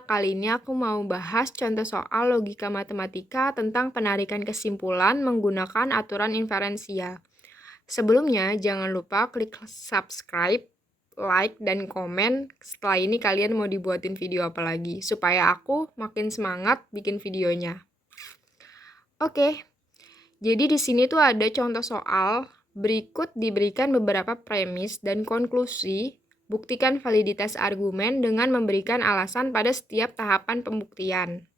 Kali ini aku mau bahas contoh soal logika matematika tentang penarikan kesimpulan menggunakan aturan inferensia. Sebelumnya, jangan lupa klik subscribe, like, dan komen setelah ini kalian mau dibuatin video apa lagi, supaya aku makin semangat bikin videonya. Oke, jadi di sini tuh ada contoh soal, berikut diberikan beberapa premis dan konklusi. Buktikan validitas argumen dengan memberikan alasan pada setiap tahapan pembuktian.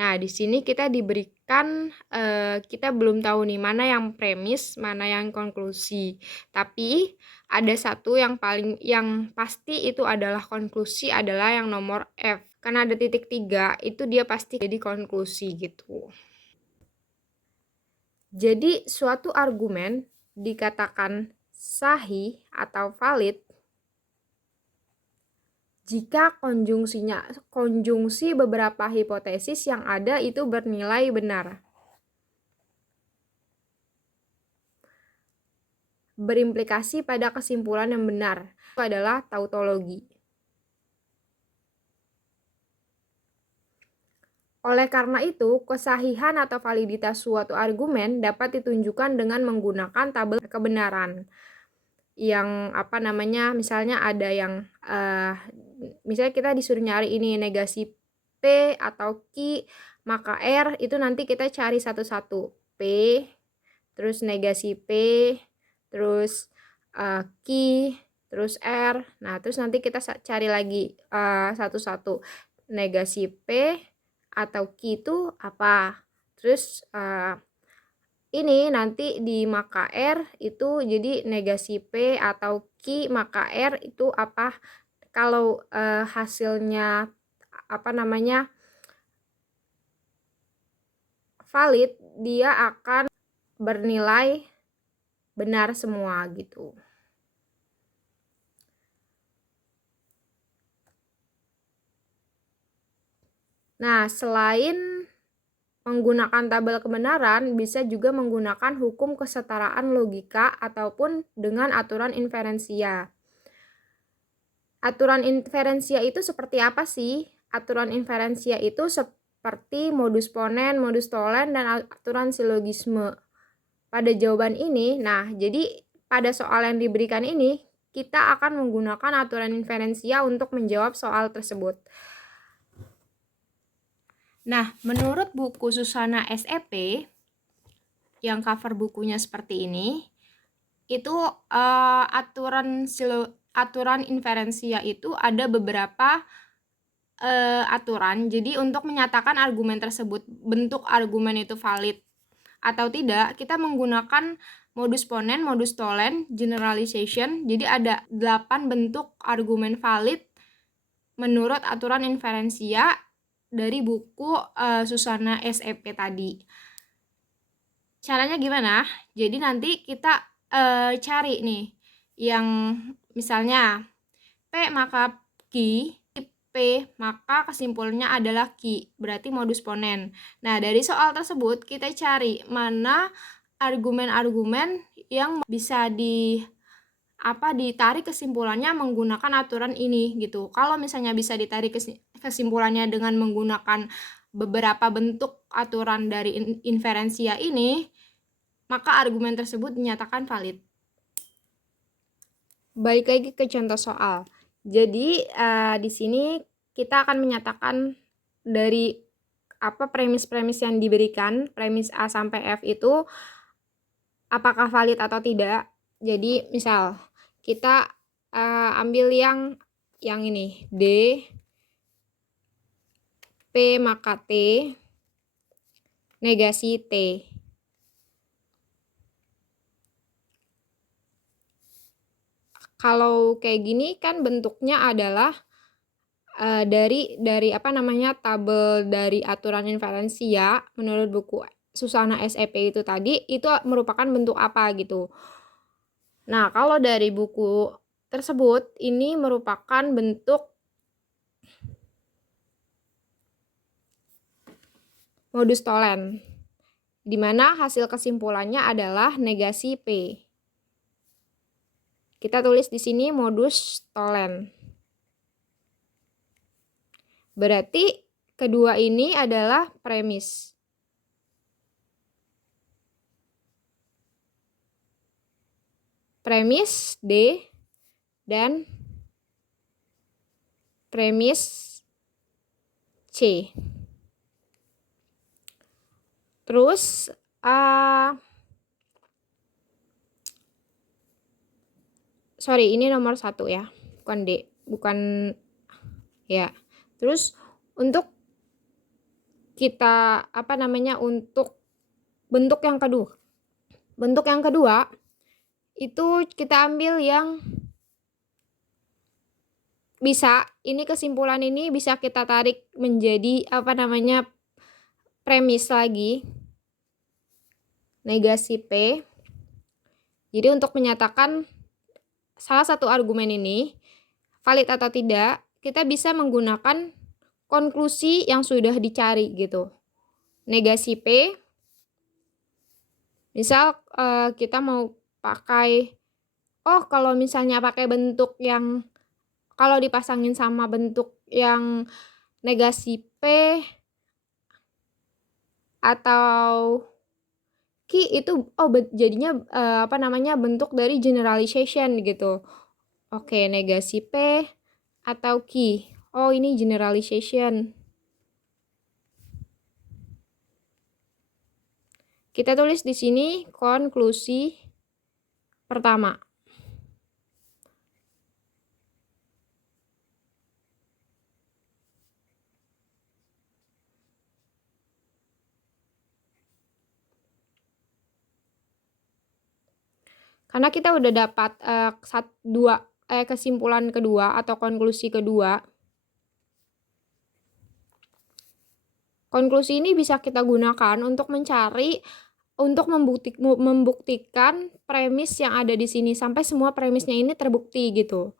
Nah, di sini kita diberikan, kita belum tahu nih mana yang premis, mana yang konklusi. Tapi ada satu yang pasti itu adalah konklusi adalah yang nomor F. Karena ada titik 3, itu dia pasti jadi konklusi gitu. Jadi suatu argumen dikatakan sahih atau valid jika konjungsi beberapa hipotesis yang ada itu bernilai benar. Berimplikasi pada kesimpulan yang benar. Itu adalah tautologi. Oleh karena itu, kesahihan atau validitas suatu argumen dapat ditunjukkan dengan menggunakan tabel kebenaran. Yang misalnya ada yang misalnya kita disuruh nyari ini negasi P atau Q, maka R itu nanti kita cari satu-satu. P, terus negasi P, terus Q, terus R. Nah, terus nanti kita cari lagi satu-satu. Negasi P atau Q itu apa? Terus ini nanti di maka R itu jadi negasi P atau Q maka R itu apa? Kalau hasilnya valid, dia akan bernilai benar semua gitu. Nah, selain menggunakan tabel kebenaran, bisa juga menggunakan hukum kesetaraan logika ataupun dengan aturan inferensia. Aturan inferensia itu seperti apa sih? Aturan inferensia itu seperti modus ponen, modus tolen, dan aturan silogisme. Pada jawaban ini, jadi pada soal yang diberikan ini, kita akan menggunakan aturan inferensia untuk menjawab soal tersebut. Nah, menurut buku Susana SEP, yang cover bukunya seperti ini, itu aturan inferensia itu ada beberapa aturan. Jadi untuk menyatakan argumen tersebut, bentuk argumen itu valid atau tidak, kita menggunakan modus ponen, modus tolen, generalization. Jadi ada 8 bentuk argumen valid menurut aturan inferensia dari buku Susana SEP tadi. Caranya gimana? Jadi nanti kita cari nih yang misalnya P maka Q, P maka kesimpulannya adalah Q, berarti modus ponen. Nah, dari soal tersebut kita cari mana argumen-argumen yang bisa ditarik kesimpulannya menggunakan aturan ini gitu. Kalau misalnya bisa ditarik kesimpulannya dengan menggunakan beberapa bentuk aturan dari inferensia ini, maka argumen tersebut dinyatakan valid. Balik lagi ke contoh soal. Jadi di sini kita akan menyatakan dari premis-premis yang diberikan, premis A sampai F itu apakah valid atau tidak. Jadi misal kita ambil yang ini D, P maka T, negasi T. Kalau kayak gini kan bentuknya adalah dari tabel dari aturan inferensia menurut buku Susana SEP itu tadi, itu merupakan bentuk apa gitu. Nah, kalau dari buku tersebut ini merupakan bentuk modus tolen, di mana hasil kesimpulannya adalah negasi P. Kita tulis di sini modus tolen. Berarti kedua ini adalah premis. Premis D dan premis C. Terus sorry, ini nomor 1 ya, bukan D, bukan ya. Terus untuk kita untuk bentuk yang kedua. Bentuk yang kedua itu kita ambil yang bisa, ini kesimpulan ini bisa kita tarik menjadi premis lagi, negasi P. Jadi untuk menyatakan salah satu argumen ini valid atau tidak, kita bisa menggunakan konklusi yang sudah dicari gitu. Negasi P, misal kita mau pakai, kalau misalnya pakai bentuk yang, kalau dipasangin sama bentuk yang negasi P atau Q itu jadinya bentuk dari generalization gitu. Oke, negasi P atau Q. Ini generalization. Kita tulis di sini konklusi pertama. Karena kita udah dapat kesimpulan kedua atau konklusi kedua. Konklusi ini bisa kita gunakan untuk membuktikan premis yang ada di sini sampai semua premisnya ini terbukti gitu.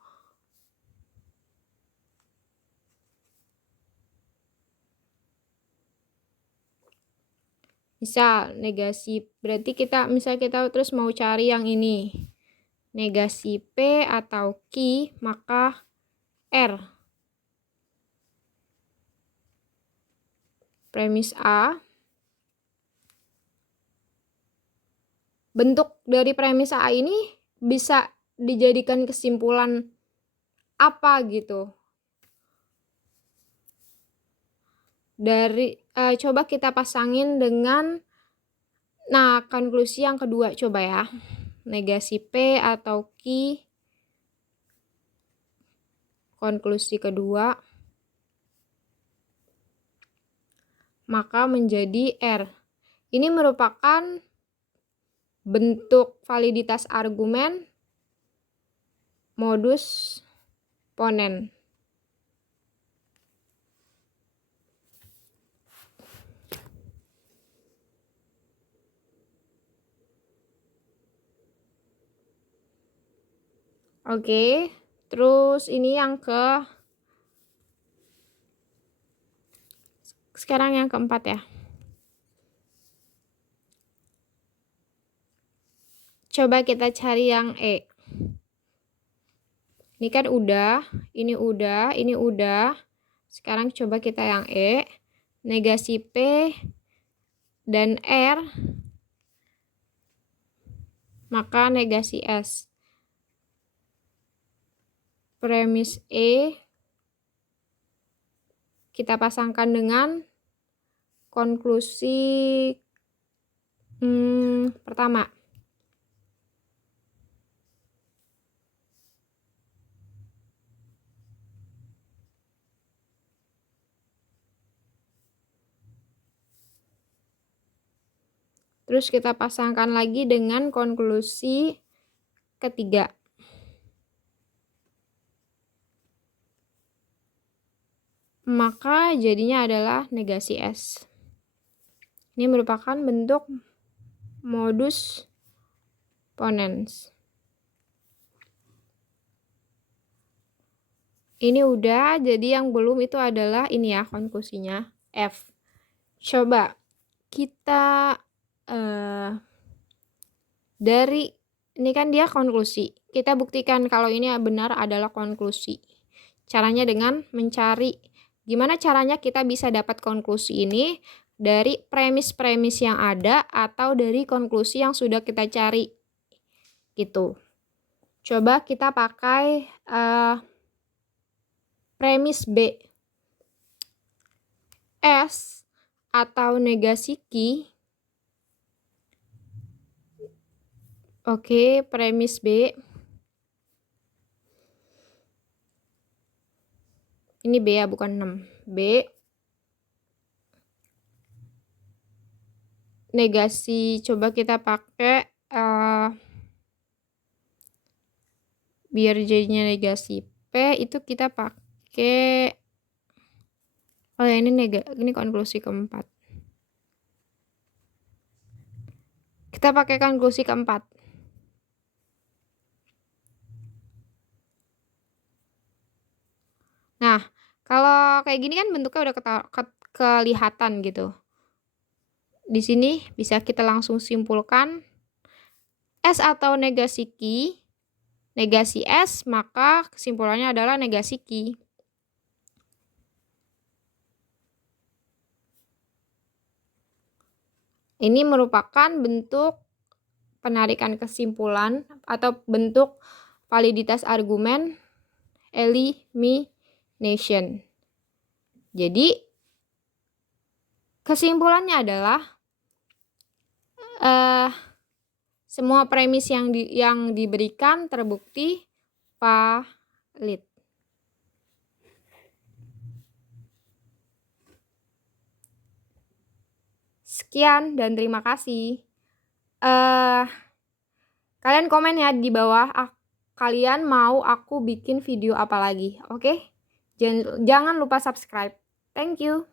Misal negasi, berarti kita terus mau cari yang ini. Negasi P atau Q, maka R. Premis A. Bentuk dari premis A ini bisa dijadikan kesimpulan apa gitu. Coba kita pasangin dengan konklusi yang kedua, coba ya. Negasi P atau Q, konklusi kedua, maka menjadi R. Ini merupakan bentuk validitas argumen modus ponen. Oke, terus ini sekarang yang keempat ya. Coba kita cari yang E. Ini kan udah, ini udah. Sekarang coba kita yang E. Negasi P dan R, maka negasi S. Premis E kita pasangkan dengan konklusi pertama. Terus kita pasangkan lagi dengan konklusi ketiga. Maka jadinya adalah negasi S. Ini merupakan bentuk modus ponens. Ini udah, jadi yang belum itu adalah ini ya konklusinya, F. Coba kita dari ini kan dia konklusi. Kita buktikan kalau ini benar adalah konklusi. Caranya dengan mencari Gimana caranya kita bisa dapat konklusi ini? Dari premis-premis yang ada atau dari konklusi yang sudah kita cari gitu. Coba kita pakai premis B. S atau negasi Q. Oke, premis B. Ini B ya, bukan 6. B. Negasi, coba kita pakai biar jadinya negasi P, itu kita pakai ini konklusi keempat. Kita pakai konklusi keempat. Nah, kalau kayak gini kan bentuknya udah kelihatan gitu. Di sini bisa kita langsung simpulkan S atau negasi Q, negasi S, maka kesimpulannya adalah negasi Q. Ini merupakan bentuk penarikan kesimpulan atau bentuk validitas argumen elimination. Jadi kesimpulannya adalah semua premis yang diberikan terbukti valid. Sekian dan terima kasih. Kalian komen ya di bawah, kalian mau aku bikin video apa lagi, oke? Jangan lupa subscribe. Thank you.